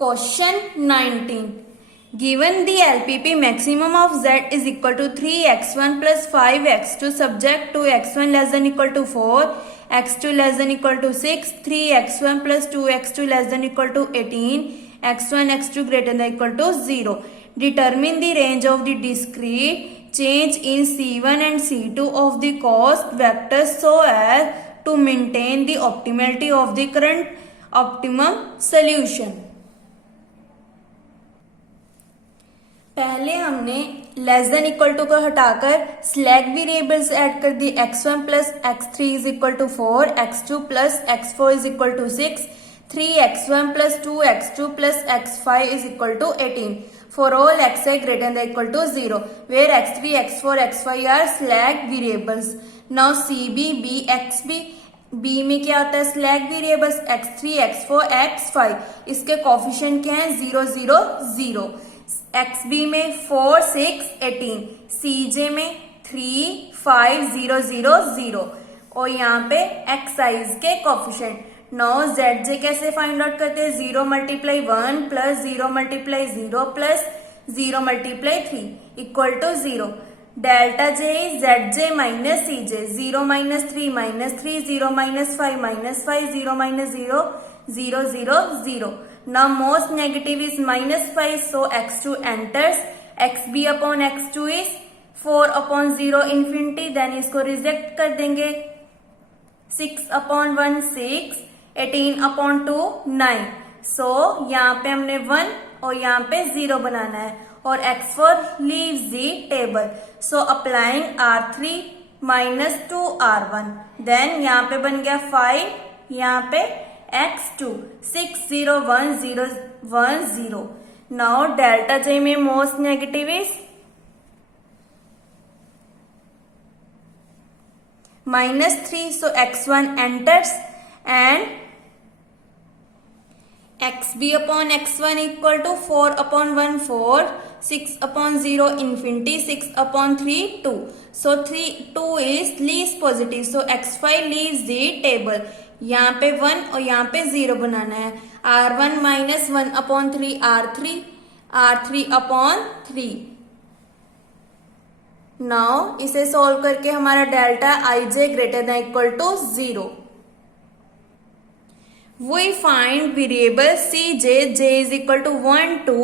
Question 19. Given the LPP maximum of z is equal to 3x1 plus 5x2 subject to x1 less than equal to 4, x2 less than equal to 6, 3x1 plus 2x2 less than equal to 18, x1 x2 greater than equal to 0. Determine the range of the discrete change in C1 and C2 of the cost vectors so as to maintain the optimality of the current optimum solution. पहले हमने less than equal to को हटाकर slack variables add कर दी x1 plus x3 is equal to 4, x2 plus x4 is equal to 6, 3x1 plus 2x2 plus x5 is equal to 18 for all xi greater than equal to 0 where x3, x4, x5 are slack variables. Now cb, b, xb, b में क्या होता है slack variables x3, x4, x5. इसके coefficient क्या है 0, 0, 0. XB में 4, 6, 18, CJ में 3, 5, 0, 0, 0 और यहाँ पे XI के कोफिशिएंट. नौ ZJ कैसे फाइंड आउट करते हैं 0 multiply 1 plus 0 multiply 0 plus 0 multiply 3 equal to 0. Delta J is ZJ minus CJ. 0 minus 3 minus 3, 0 minus 5 minus 5, 0 minus 0, 0, 0, 0. Now most negative is minus 5, so x2 enters. xb upon x2 is 4 upon 0 infinity. Then इसको reject कर देंगे. 6 upon 1 6, 18 upon 2 9. So यहाँ पे हमने 1 और यहाँ पे 0 बनाना है और x4 leaves the table. So applying R3 minus 2R1. Then यहाँ पे बन गया 5, यहाँ पे x2 6 0 1 0 1 0. Now delta J में most negative is minus 3, so x1 enters and xb upon x1 equal to 4 upon 1 4, 6 upon 0 infinity, 6 upon 3 2. So 2 is least positive, so x5 leaves the table. यहाँ पे 1 और यहाँ पे 0 बनाना है. R1 minus 1 upon 3 R3, R3 upon 3. Now इसे solve करके हमारा delta IJ greater than equal to 0. We find variable Cj, j is equal to 1 to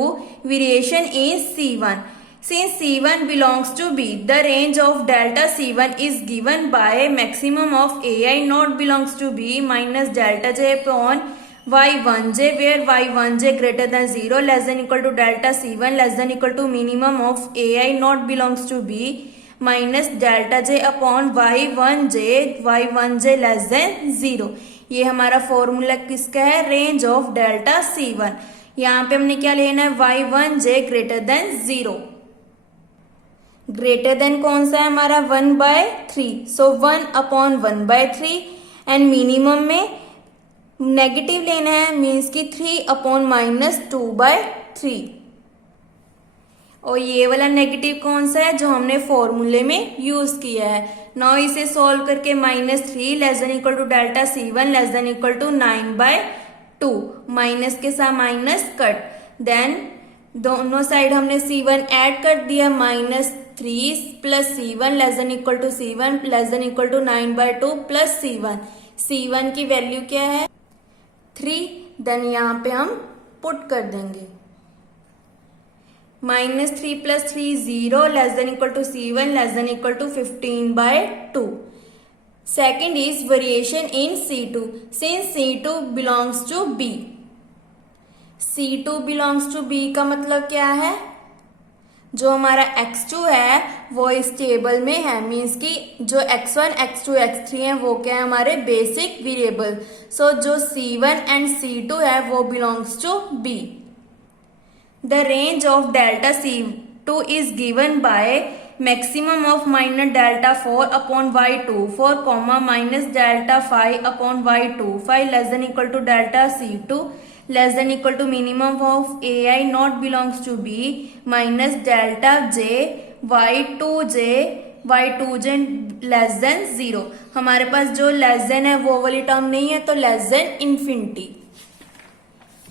variation is C1. Since C1 belongs to B, the range of delta C1 is given by maximum of AI not belongs to B minus delta J upon Y1J, where Y1J greater than 0 less than equal to delta C1 less than equal to minimum of AI not belongs to B minus delta J upon Y1J less than 0. ये हमारा formula किसका है range of delta C1. यहाँ पे हमने क्या लेना है Y1J greater than 0. Greater than कौन सा है हमारा 1/3, सो 1 अपॉन 1/3 एंड मिनिमम में नेगेटिव लेना है मीन्स की 3 अपॉन माइनस 2/3. और ये वाला नेगेटिव कौन सा है जो हमने फॉर्मूले में यूज किया है. नाउ इसे सॉल्व करके -3 less than equal to delta C1 less than equal to 9/2. Minus के साथ माइनस कट. देन दोनों साइड हमने C1 ऐड कर दिया. -3 plus C1 less than equal to C1 less than equal to 9/2 plus C1. C1 की value क्या है 3. Then यहाँ पे हम पुट कर देंगे. -3 plus 3 0 less than equal to C1 less than equal to 15/2. Second is variation in C2. Since C2 belongs to B. C2 belongs to B का मतलब क्या है जो हमारा x2 है वो इस टेबल में है मीन्स कि जो x1, x2, x3 है वो क्या है हमारे बेसिक वेरिएबल. सो जो C1 एंड C2 है वो belongs to B. The range of delta C2 is given by maximum of minus delta 4 upon y24 comma minus delta 5 upon y25 less than equal to delta C2 less than equal to minimum of AI not belongs to B minus delta J y2j less than 0. हमारे पास जो less than है वो वाली term नहीं है तो less than infinity.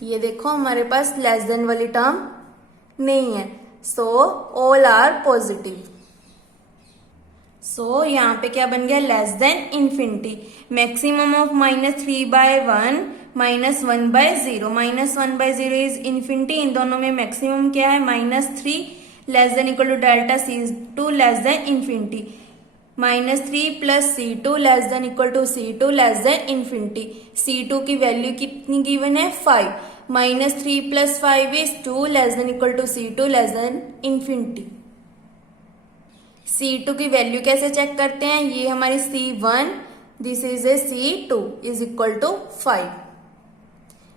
ये देखो हमारे पास लेस देन वाली टर्म नहीं है, so all are positive. So यहाँ पे क्या बन गया, less than infinity. Maximum of -3/1 -1/0, -1/0 is infinity. इन दोनों में मैक्सिमम क्या है, -3 less than equal to delta C2 less than infinity, -3 plus C2 less than equal to C2 less than infinity. C2 की वैल्यू कितनी गिवन है, 5, -3 plus 5 is 2 less than equal to C2 less than infinity. C2 की value कैसे check करते हैं, ये हमारी C1, this is a C2 is equal to 5।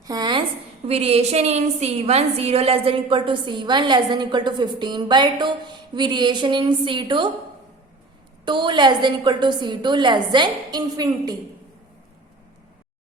Hence, variation in C1 0 less than equal to C1 less than equal to 15/2. Variation in C2 2 less than equal to C2 less than infinity.